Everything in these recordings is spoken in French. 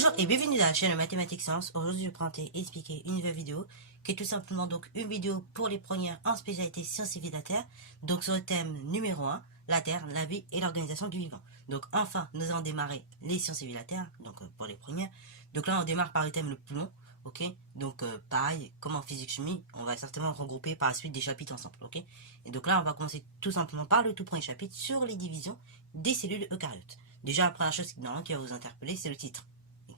Bonjour et bienvenue dans la chaîne Mathématiques Sciences. Aujourd'hui, je vais te expliquer une nouvelle vidéo qui est tout simplement donc une vidéo pour les premières en spécialité sciences et vie de la Terre. Donc sur le thème numéro 1, la Terre, la vie et l'organisation du vivant. Donc enfin, nous allons démarrer les sciences et vie de la Terre, donc pour les premières. Donc là, on démarre par le thème le plus long, ok. Donc pareil, comme en physique-chimie, on va certainement regrouper par la suite des chapitres ensemble, ok. Et donc là, on va commencer tout simplement par le tout premier chapitre sur les divisions des cellules eucaryotes. Déjà, la première chose qui va vous interpeller, c'est le titre.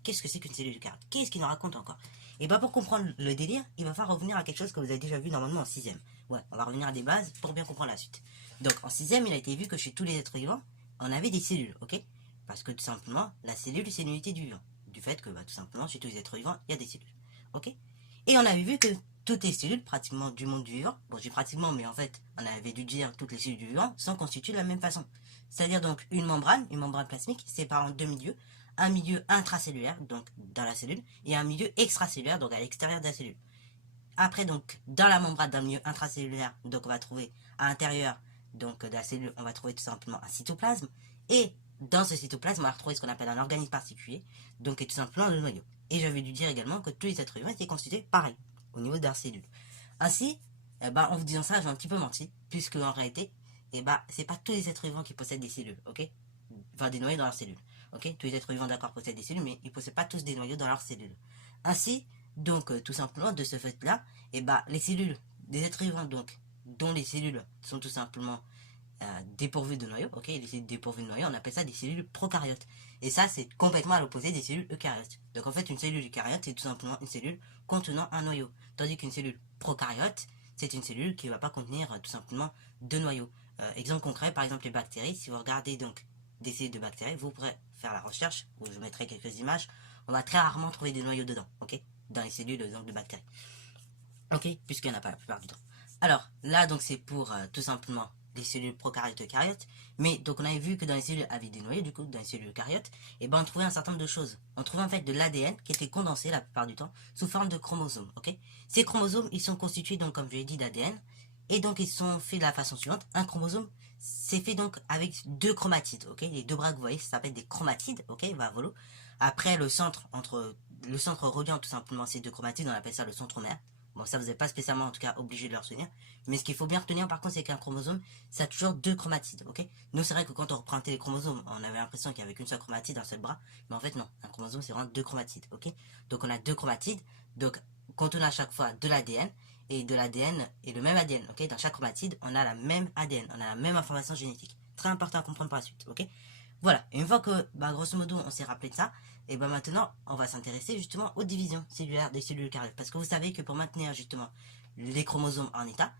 Qu'est-ce que c'est qu'une cellule eucaryote? Qu'est-ce qu'il nous raconte encore? Et bah pour comprendre le délire, il va falloir revenir à quelque chose que vous avez déjà vu normalement en 6ème. Ouais, on va revenir à des bases pour bien comprendre la suite. Donc en 6ème, il a été vu que chez tous les êtres vivants, on avait des cellules, ok? Parce que tout simplement, la cellule, c'est l'unité du vivant. Du fait que bah, tout simplement, chez tous les êtres vivants, il y a des cellules, ok? Et on avait vu que toutes les cellules, pratiquement du monde du vivant, bon j'ai pratiquement, mais en fait, on avait dû dire toutes les cellules du vivant sont constituées de la même façon. C'est-à-dire donc une membrane plasmique séparant deux milieux, un milieu intracellulaire, donc dans la cellule, et un milieu extracellulaire, donc à l'extérieur de la cellule. Après, donc, dans la membrane d'un milieu intracellulaire, donc on va trouver à l'intérieur donc, de la cellule, on va trouver tout simplement un cytoplasme, et dans ce cytoplasme, on va retrouver ce qu'on appelle un organisme particulier, donc tout simplement le noyau. Et j'avais dû dire également que tous les êtres humains étaient constitués pareil, au niveau de leur cellule. Ainsi, en vous disant ça, j'ai un petit peu menti, puisque en réalité, c'est pas tous les êtres vivants qui possèdent des cellules, ok? Enfin, des noyaux dans leurs cellules. Ok, tous les êtres vivants d'accord possèdent des cellules, mais ils ne possèdent pas tous des noyaux dans leurs cellules. Ainsi, donc, tout simplement, de ce fait-là, les cellules des êtres vivants, donc, dont les cellules sont tout simplement dépourvues de noyaux, ok, les cellules dépourvues de noyaux, on appelle ça des cellules prokaryotes. Et ça, c'est complètement à l'opposé des cellules eucaryotes. Donc, en fait, une cellule eucaryote, c'est tout simplement une cellule contenant un noyau. Tandis qu'une cellule prokaryote, c'est une cellule qui ne va pas contenir tout simplement de noyaux. Exemple concret, par exemple, les bactéries, si vous regardez donc des cellules de bactéries, vous pourrez faire la recherche, où je mettrai quelques images, on va très rarement trouver des noyaux dedans, ok, dans les cellules donc, de bactéries, ok, puisqu'il n'y en a pas la plupart du temps. Alors, là, donc, c'est pour tout simplement les cellules prokaryotes et eucaryotes, mais donc on avait vu que dans les cellules avec des noyaux, du coup, dans les cellules eucaryotes, on trouvait un certain nombre de choses. On trouvait en fait de l'ADN qui était condensé la plupart du temps sous forme de chromosomes, ok. Ces chromosomes, ils sont constitués, donc, comme je l'ai dit, d'ADN, et donc ils sont faits de la façon suivante. Un chromosome, c'est fait donc avec deux chromatides, ok. Les deux bras que vous voyez, ça s'appelle des chromatides, ok, voilà. Après, le centre reliant tout simplement ces deux chromatides, on appelle ça le centromère. Bon, ça vous n'êtes pas spécialement en tout cas obligé de le retenir. Mais ce qu'il faut bien retenir par contre, c'est qu'un chromosome, ça a toujours deux chromatides, ok. Nous, c'est vrai que quand on reprenait les chromosomes, on avait l'impression qu'il n'y avait qu'une seule chromatide, un seul bras. Mais en fait, non. Un chromosome, c'est vraiment deux chromatides, ok. Donc, on a deux chromatides. Donc, quand on a à chaque fois de l'ADN, et de l'ADN, et le même ADN, ok. Dans chaque chromatide, on a la même ADN, on a la même information génétique. Très important à comprendre par la suite, ok. Voilà, et une fois que, grosso modo, on s'est rappelé de ça, et maintenant, on va s'intéresser justement aux divisions cellulaires des cellules eucaryotes. Parce que vous savez que pour maintenir justement les chromosomes en état,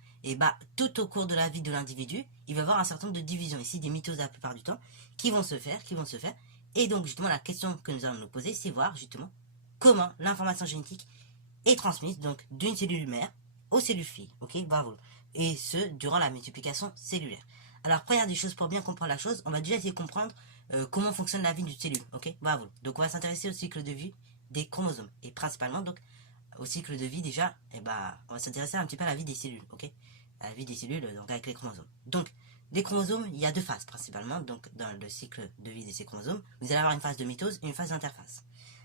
tout au cours de la vie de l'individu, il va y avoir un certain nombre de divisions, ici des mitoses la plupart du temps, qui vont se faire. Et donc justement, la question que nous allons nous poser, c'est voir justement comment l'information génétique est transmise donc d'une cellule mère aux cellules filles, ok, bravo. Et ce, durant la multiplication cellulaire. Alors, première des choses, pour bien comprendre la chose, on va déjà essayer de comprendre comment fonctionne la vie d'une cellule, ok, bravo. Donc, on va s'intéresser au cycle de vie des chromosomes, et principalement, donc, au cycle de vie, déjà, on va s'intéresser un petit peu à la vie des cellules, ok, à la vie des cellules, donc, avec les chromosomes. Donc, les chromosomes, il y a deux phases, principalement, donc, dans le cycle de vie de ces chromosomes, vous allez avoir une phase de mitose et une phase d'interphase.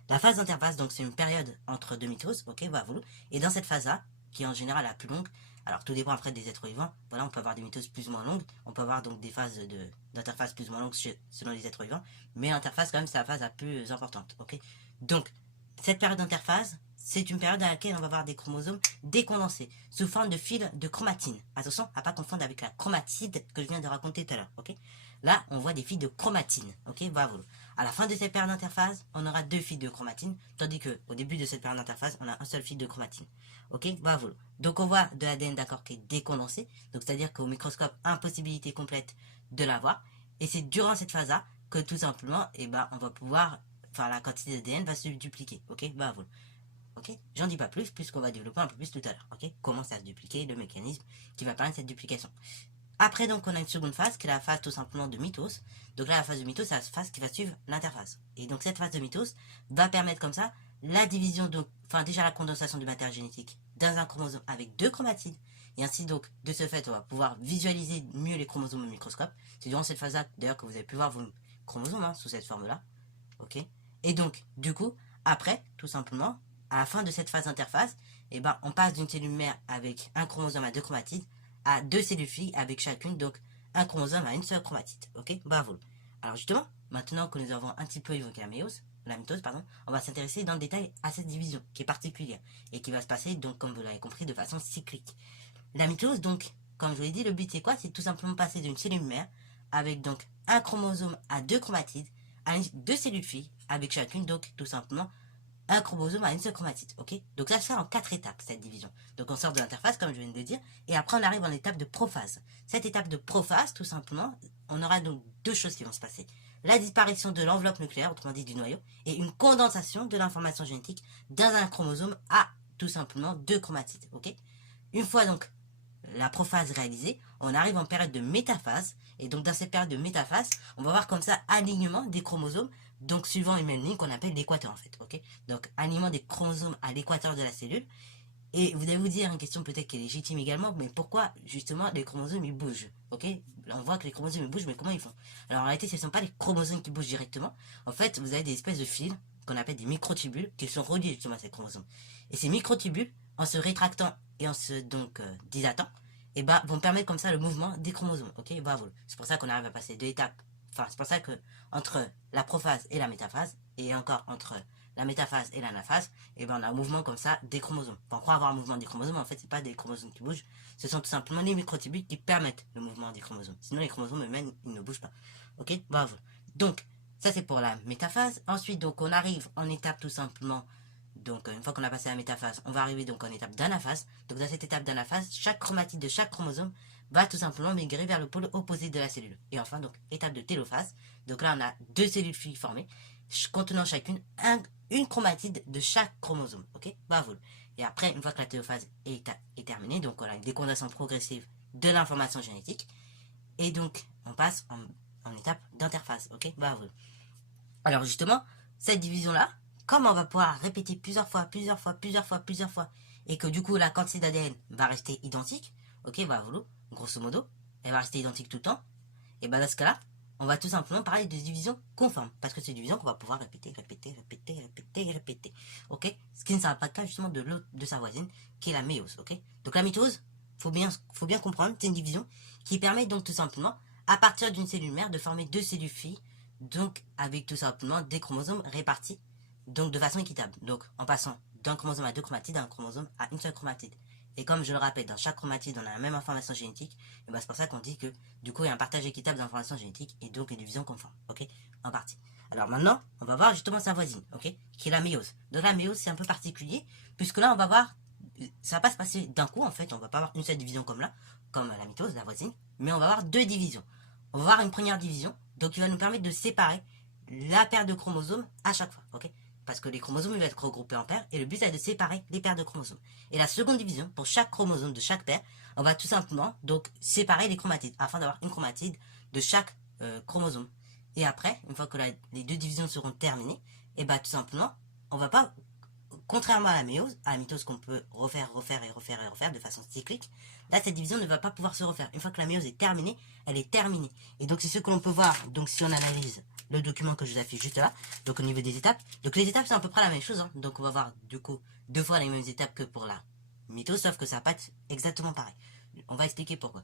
La phase d'interphase, donc, c'est une période entre deux mitoses, ok, bravo, et dans cette phase-là, qui est en général la plus longue, alors tout dépend après des êtres vivants, voilà, on peut avoir des mitoses plus ou moins longues, on peut avoir donc des phases d'interphase plus ou moins longues selon les êtres vivants, mais l'interphase quand même c'est la phase la plus importante, ok. Donc, cette période d'interphase, c'est une période à laquelle on va avoir des chromosomes décondensés, sous forme de fils de chromatine. Attention à pas confondre avec la chromatide que je viens de raconter tout à l'heure, ok. Là, on voit des fils de chromatine, ok, bravo. À la fin de cette période d'interphase, on aura deux fils de chromatine, tandis qu'au début de cette période d'interphase, on a un seul fil de chromatine. Ok, bravo. Donc on voit de l'ADN d'accord qui est décondensé, donc c'est-à-dire qu'au microscope, impossibilité complète de l'avoir. Et c'est durant cette phase-là que tout simplement, on va pouvoir, la quantité d'ADN va se dupliquer. Ok, bravo. Ok, j'en dis pas plus, puisqu'on va développer un peu plus tout à l'heure. Ok, comment ça se dupliquer, le mécanisme qui va permettre cette duplication. Après, donc, on a une seconde phase, qui est la phase tout simplement de mitose. Donc là, la phase de mitose, c'est la phase qui va suivre l'interphase. Et donc, cette phase de mitose va permettre comme ça la division, déjà la condensation du matériel génétique dans un chromosome avec deux chromatides. Et ainsi, donc, de ce fait, on va pouvoir visualiser mieux les chromosomes au microscope. C'est durant cette phase-là, d'ailleurs, que vous avez pu voir vos chromosomes, sous cette forme-là. Ok. Et donc, du coup, après, tout simplement, à la fin de cette phase d'interface, eh ben, on passe d'une cellule mère avec un chromosome à 2 chromatides à 2 cellules filles avec chacune, donc un chromosome à une seule chromatide. Ok, bravo. Alors justement, maintenant que nous avons un petit peu évoqué la mitose, pardon, on va s'intéresser dans le détail à cette division qui est particulière et qui va se passer, donc comme vous l'avez compris, de façon cyclique. La mitose, donc, comme je vous l'ai dit, le but c'est quoi? C'est tout simplement passer d'une cellule mère avec donc un chromosome à 2 chromatides à 2 cellules filles avec chacune, donc tout simplement un chromosome à une seule chromatide, ok? Donc ça se fait en 4 étapes, cette division. Donc on sort de l'interface, comme je viens de le dire, et après on arrive en étape de prophase. Cette étape de prophase, tout simplement, on aura donc 2 choses qui vont se passer. La disparition de l'enveloppe nucléaire, autrement dit du noyau, et une condensation de l'information génétique dans un chromosome à, tout simplement, 2 chromatides, ok? Une fois donc la prophase réalisée, on arrive en période de métaphase, et donc dans cette période de métaphase, on va voir comme ça alignement des chromosomes, donc suivant une même ligne qu'on appelle l'équateur en fait, ok? Donc alignement des chromosomes à l'équateur de la cellule, et vous allez vous dire une question peut-être qui est légitime également, mais pourquoi justement les chromosomes ils bougent, ok? On voit que les chromosomes ils bougent, mais comment ils font? Alors en réalité ce ne sont pas les chromosomes qui bougent directement, en fait vous avez des espèces de fils qu'on appelle des microtubules qui sont reliés justement à ces chromosomes. Et ces microtubules, en se rétractant et en se donc dilatant, et bah vont permettre comme ça le mouvement des chromosomes, ok? Bravo. C'est pour ça qu'on arrive à passer 2 étapes. Enfin, c'est pour ça que entre la prophase et la métaphase, et encore entre la métaphase et l'anaphase, et ben on a un mouvement comme ça des chromosomes. Enfin, on croit avoir un mouvement des chromosomes, en fait c'est pas des chromosomes qui bougent, ce sont tout simplement les microtubules qui permettent le mouvement des chromosomes. Sinon les chromosomes eux-mêmes ils ne bougent pas. Ok, bravo. Donc ça c'est pour la métaphase. Ensuite donc on arrive en étape tout simplement. Donc une fois qu'on a passé la métaphase, on va arriver donc en étape d'anaphase. Donc dans cette étape d'anaphase, chaque chromatide de chaque chromosome va tout simplement migrer vers le pôle opposé de la cellule. Et enfin donc étape de télophase. Donc là on a 2 cellules filles formées, contenant chacune une chromatide de chaque chromosome, ok? Bravo. Et après, une fois que la télophase est terminée, donc on a une décondensation progressive de l'information génétique, et donc on passe en étape d'interphase, ok? Bravo. Alors justement, cette division-là, comme on va pouvoir répéter plusieurs fois, et que du coup la quantité d'ADN va rester identique, ok, bravo, grosso modo, elle va rester identique tout le temps, et ben dans ce cas-là, on va tout simplement parler de division conforme, parce que c'est une division qu'on va pouvoir répéter, ok? Ce qui ne sera pas le cas justement de sa voisine, qui est la méiose, ok? Donc la mitose, faut bien comprendre, c'est une division qui permet donc tout simplement, à partir d'une cellule mère, de former 2 cellules filles, donc avec tout simplement des chromosomes répartis, donc de façon équitable, donc en passant d'un chromosome à 2 chromatides à un chromosome à une seule chromatide. Et comme je le rappelle, dans chaque chromatide, on a la même information génétique, et ben c'est pour ça qu'on dit que du coup il y a un partage équitable d'informations génétiques et donc une division conforme, ok? En partie. Alors maintenant, on va voir justement sa voisine, ok? Qui est la méiose. Donc la méiose, c'est un peu particulier, puisque là on va voir, ça va pas se passer d'un coup en fait, on va pas avoir une seule division comme là, comme la mitose, la voisine, mais on va avoir 2 divisions. On va voir une première division, donc qui va nous permettre de séparer la paire de chromosomes à chaque fois, ok? Parce que les chromosomes vont être regroupés en paires, et le but c'est de séparer les paires de chromosomes. Et la seconde division, pour chaque chromosome de chaque paire, on va tout simplement donc séparer les chromatides, afin d'avoir une chromatide de chaque chromosome. Et après, une fois que les 2 divisions seront terminées, et bah tout simplement, on va pas, contrairement à la mitose qu'on peut refaire de façon cyclique, là cette division ne va pas pouvoir se refaire. Une fois que la méiose est terminée, elle est terminée. Et donc c'est ce que l'on peut voir, donc si on analyse le document que je vous affiche juste là, donc au niveau des étapes, donc les étapes c'est à peu près la même chose, hein. Donc on va voir du coup 2 fois les mêmes étapes que pour la mitose, sauf que ça va pas être exactement pareil. On va expliquer pourquoi.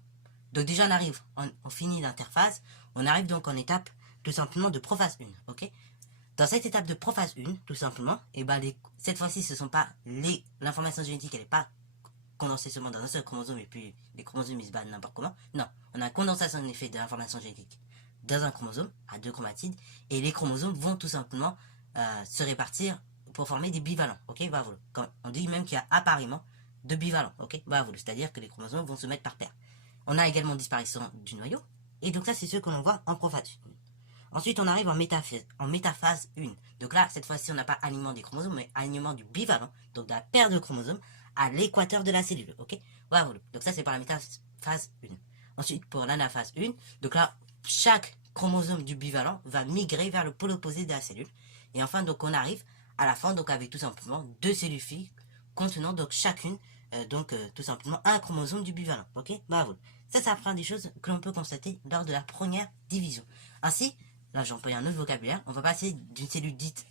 Donc déjà on arrive, on finit l'interphase, on arrive donc en étape tout simplement de prophase 1, ok? Dans cette étape de prophase 1, tout simplement, et ben cette fois-ci ce sont pas l'information génétique, elle n'est pas condensée seulement dans un seul chromosome et puis les chromosomes ils se battent n'importe comment. Non, on a une condensation en effet de l'information génétique dans un chromosome à 2 chromatides, et les chromosomes vont tout simplement se répartir pour former des bivalents, ok? Bravo. On dit même qu'il y a appareillement de bivalents, ok? Bravo. C'est-à-dire que les chromosomes vont se mettre par paire. On a également disparition du noyau, et donc ça c'est ce que l'on voit en prophase 1. Ensuite on arrive en métaphase 1. Donc là cette fois-ci on n'a pas alignement des chromosomes, mais alignement du bivalent, donc de la paire de chromosomes à l'équateur de la cellule, ok? Bravo. Donc ça c'est pour la métaphase 1. Ensuite pour l'anaphase 1, donc là chaque chromosome du bivalent va migrer vers le pôle opposé de la cellule. Et enfin, donc on arrive à la fin, donc avec tout simplement 2 cellules filles contenant donc chacune, tout simplement un chromosome du bivalent. Ok, bravo. Ça fera des choses que l'on peut constater lors de la première division. Ainsi, là j'emploie un autre vocabulaire, on va passer d'une cellule dite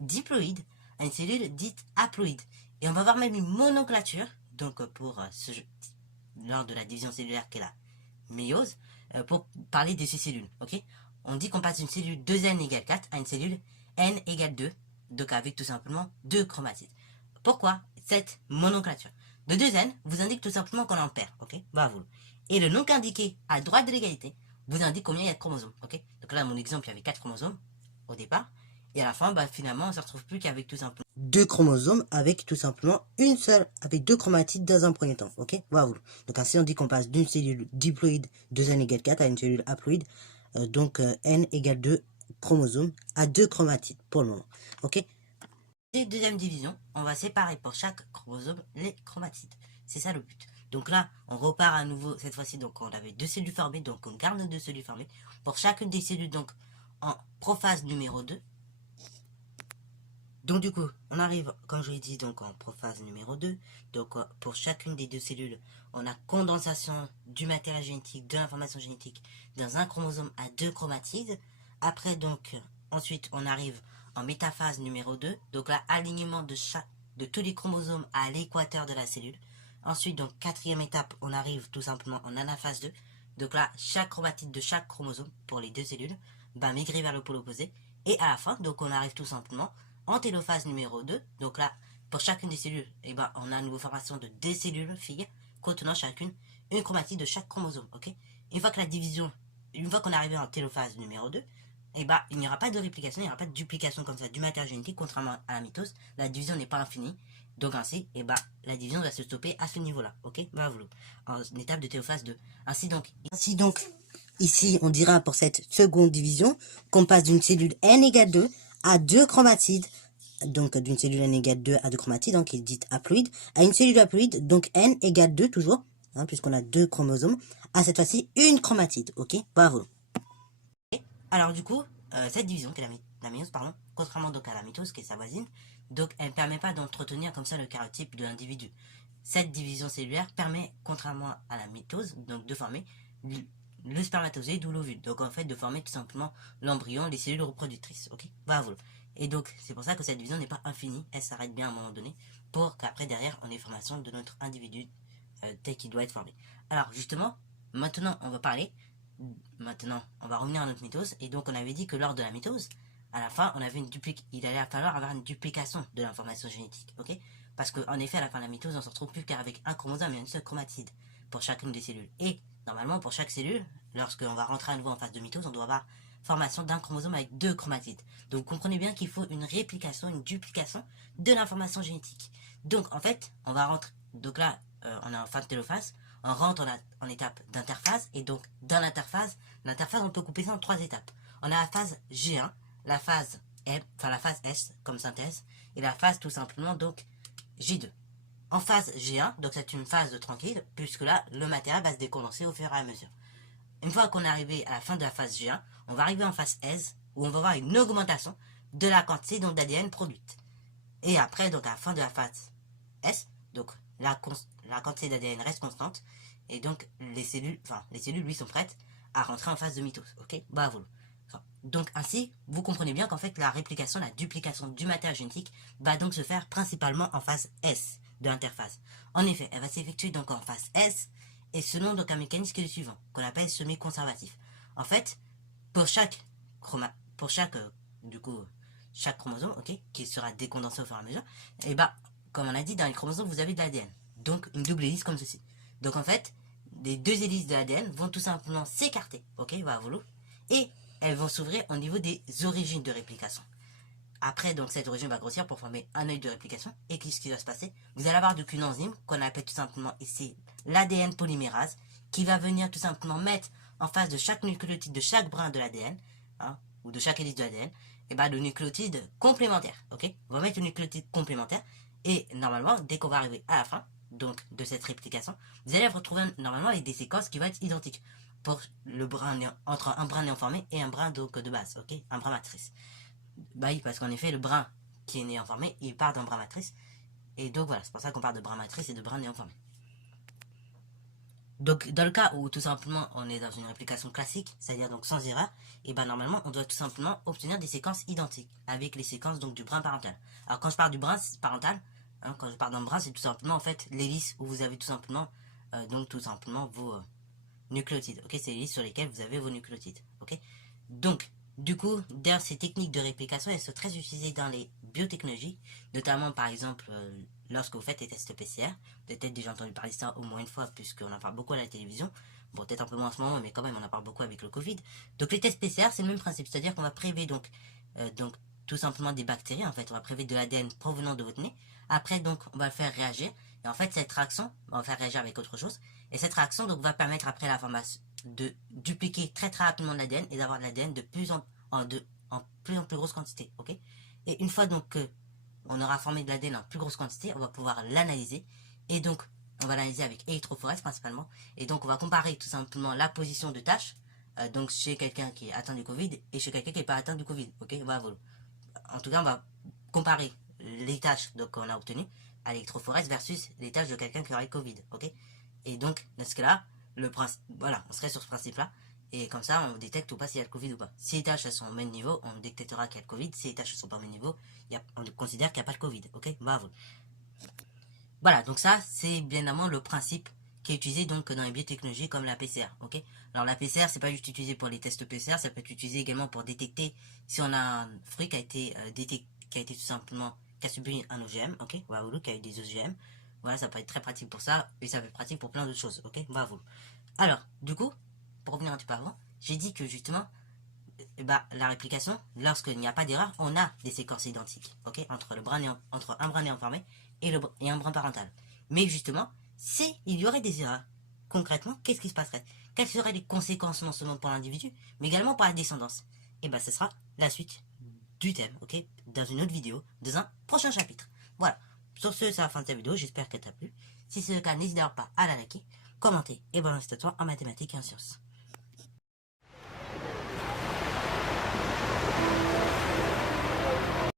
diploïde à une cellule dite haploïde. Et on va voir même une monoclature, donc lors de la division cellulaire qu'est la méiose, pour parler de ces cellules, ok. On dit qu'on passe d'une cellule 2n égale 4 à une cellule n égale 2, donc avec tout simplement 2 chromatides. Pourquoi cette monoclature? Le 2n vous indique tout simplement qu'on en perd, ok. Bravo. Et le nom indiqué à droite de l'égalité vous indique combien il y a de chromosomes, ok. Donc là, mon exemple, il y avait 4 chromosomes au départ. Et à la fin, finalement, on se retrouve plus qu'avec tout simplement 2 chromosomes avec tout simplement avec 2 chromatides dans un premier temps, ok. Bravo. Donc ainsi, on dit qu'on passe d'une cellule diploïde 2n égale 4 à une cellule haploïde, n égale 2 chromosomes à 2 chromatides pour le moment, ok. Et deuxième division, on va séparer pour chaque chromosome les chromatides. C'est ça le but. Donc là, on repart à nouveau, cette fois-ci, donc on avait 2 cellules formées, donc on garde nos 2 cellules formées. Pour chacune des cellules, donc en prophase numéro 2. Donc du coup, on arrive, comme je l'ai dit, donc en prophase numéro 2. Donc pour chacune des 2 cellules, on a condensation du matériel génétique, de l'information génétique dans un chromosome à 2 chromatides. Après donc, ensuite on arrive en métaphase numéro 2. Donc là, alignement de tous les chromosomes à l'équateur de la cellule. Ensuite, donc quatrième étape, on arrive tout simplement en anaphase 2. Donc là, chaque chromatide de chaque chromosome pour les 2 cellules va migrer vers le pôle opposé. Et à la fin, donc on arrive tout simplement en télophase numéro 2, donc là, pour chacune des cellules, on a une nouvelle formation de 2 cellules filles contenant chacune une chromatide de chaque chromosome, ok. Une fois qu'on est arrivé en télophase numéro 2, il n'y aura pas de réplication, il n'y aura pas de duplication comme ça du matériel génétique, contrairement à la mitose. La division n'est pas infinie, donc ainsi, la division va se stopper à ce niveau-là, ok. En étape de télophase 2. Ainsi donc, ici, on dira pour cette seconde division qu'on passe d'une cellule n égale 2 à 2 chromatides, donc d'une cellule n égale 2 à 2 chromatides, donc qui est dite haploïde, à une cellule haploïde, donc n égale 2 toujours, puisqu'on a 2 chromosomes, à cette fois-ci une chromatide, ok. Bravo. Alors du coup, cette division, qui est la méiose, pardon, contrairement donc à la mitose, qui est sa voisine, donc elle ne permet pas d'entretenir comme ça le karyotype de l'individu. Cette division cellulaire permet, contrairement à la mitose, donc de former le spermatozoïde ou l'ovule. Donc en fait de former tout simplement l'embryon, les cellules reproductrices, ok. Bravo. Et donc c'est pour ça que cette division n'est pas infinie, elle s'arrête bien à un moment donné, pour qu'après derrière on ait formation de notre individu tel qu'il doit être formé. Alors justement, maintenant on va revenir à notre mitose, et donc on avait dit que lors de la mitose, à la fin, il allait falloir avoir une duplication de l'information génétique, ok. Parce qu'en effet, à la fin de la mitose, on se retrouve plus qu'avec un chromosome et une seule chromatide pour chacune des cellules. Et normalement, pour chaque cellule, lorsqu'on va rentrer à nouveau en phase de mitose, on doit avoir formation d'un chromosome avec 2 chromatides. Donc vous comprenez bien qu'il faut une réplication, une duplication de l'information génétique. Donc en fait, on va rentrer, donc là, on est en phase de télophase, on rentre en étape d'interphase, et donc dans l'interphase, on peut couper ça en 3 étapes. On a la phase G1, la phase S comme synthèse, et la phase tout simplement donc J2. En phase G1, donc c'est une phase tranquille, puisque là, le matériel va se décondenser au fur et à mesure. Une fois qu'on est arrivé à la fin de la phase G1, on va arriver en phase S, où on va voir une augmentation de la quantité d'ADN produite. Et après, donc à la fin de la phase S, donc la quantité d'ADN reste constante, et donc les cellules lui sont prêtes à rentrer en phase de mitose, ok. Bravo. Donc ainsi, vous comprenez bien qu'en fait la réplication, la duplication du matériel génétique va donc se faire principalement en phase S de l'interphase. En effet, elle va s'effectuer donc en phase S, et selon donc un mécanisme qui est le suivant, qu'on appelle semi-conservatif. En fait, pour chaque chromosome, ok, qui sera décondensé au fur et à mesure, et comme on a dit, dans les chromosomes, vous avez de l'ADN. Donc une double hélice comme ceci. Donc en fait, les 2 hélices de l'ADN vont tout simplement s'écarter, ok, et elles vont s'ouvrir au niveau des origines de réplication. Après, donc, cette origine va grossir pour former un œil de réplication. Et qu'est-ce qui va se passer? Vous allez avoir donc une enzyme qu'on appelle tout simplement ici l'ADN polymérase, qui va venir tout simplement mettre en face de chaque nucléotide de chaque brin de l'ADN, ou de chaque hélice de l'ADN, le nucléotide complémentaire, ok. On va mettre le nucléotide complémentaire, et normalement, dès qu'on va arriver à la fin, donc, de cette réplication, vous allez retrouver normalement avec des séquences qui vont être identiques pour le brin entre un brin néant formé et un brin donc de base, ok, un brin matrice. Oui, parce qu'en effet, le brin qui est néant formé, il part d'un brin matrice, et donc voilà, c'est pour ça qu'on parle de brin matrice et de brin néant formé. Donc, dans le cas où tout simplement on est dans une réplication classique, c'est-à-dire donc sans erreur, et ben normalement on doit tout simplement obtenir des séquences identiques avec les séquences donc du brin parental. Alors quand je parle du brin parental, hein, quand je parle d'un brin, c'est tout simplement en fait l'hélice où vous avez tout simplement vos nucléotides. Ok, c'est les listes sur lesquelles vous avez vos nucléotides. Ok, donc du coup, d'ailleurs, ces techniques de réplication, elles sont très utilisées dans les biotechnologies, notamment par exemple lorsque vous faites les tests PCR. Vous avez peut-être déjà entendu parler de ça au moins une fois, puisqu'on en parle beaucoup à la télévision. Bon, peut-être un peu moins en ce moment, mais quand même, on en parle beaucoup avec le Covid. Donc les tests PCR, c'est le même principe, c'est-à-dire qu'on va prélever donc tout simplement des bactéries. En fait, on va prélever de l'ADN provenant de votre nez. Après, donc, on va le faire réagir. Et en fait, cette réaction, on va faire réagir avec autre chose. Et cette réaction, donc, va permettre après la formation de dupliquer très très rapidement l'ADN et d'avoir de l'ADN de plus en plus grosse quantité. Ok. Et une fois donc que on aura formé de l'ADN en plus grosse quantité, on va pouvoir l'analyser. Et donc, on va l'analyser avec électrophorèse principalement. Et donc, on va comparer tout simplement la position de tâches, donc chez quelqu'un qui est atteint du Covid et chez quelqu'un qui n'est pas atteint du Covid. Ok, voilà. En tout cas, on va comparer les tâches qu'on a obtenues à l'électrophorèse versus les tâches de quelqu'un qui aurait le Covid. Ok. Et donc, dans ce cas-là, voilà, on serait sur ce principe-là. Et comme ça, on détecte ou pas s'il y a le Covid ou pas. Si les tâches sont au même niveau, on détectera qu'il y a le Covid. Si les tâches sont pas au même niveau, on considère qu'il n'y a pas le Covid. Ok, bravo. Voilà, donc ça, c'est bien évidemment le principe qui est utilisé donc dans les biotechnologies comme la PCR. Ok. Alors la PCR, c'est pas juste utilisé pour les tests PCR, ça peut être utilisé également pour détecter si on a un fruit qui a été tout simplement qui a subi un OGM. Ok, voilà, qui a eu des OGM. Voilà, ça peut être très pratique pour ça et ça peut être pratique pour plein d'autres choses. Ok, bravo. Alors, du coup, pour revenir un petit peu avant, j'ai dit que justement, la réplication, lorsqu'il n'y a pas d'erreur, on a des séquences identiques, ok, entre un brin néanformé et un brin parental. Mais justement, s'il y aurait des erreurs, concrètement, qu'est-ce qui se passerait? Quelles seraient les conséquences non seulement pour l'individu, mais également pour la descendance? Et ce sera la suite du thème, ok, dans une autre vidéo, dans un prochain chapitre. Voilà. Sur ce, c'est la fin de cette vidéo, j'espère qu'elle t'a plu. Si c'est le cas, n'hésite pas à la liker, commenter et balancer toi en mathématiques et en sciences.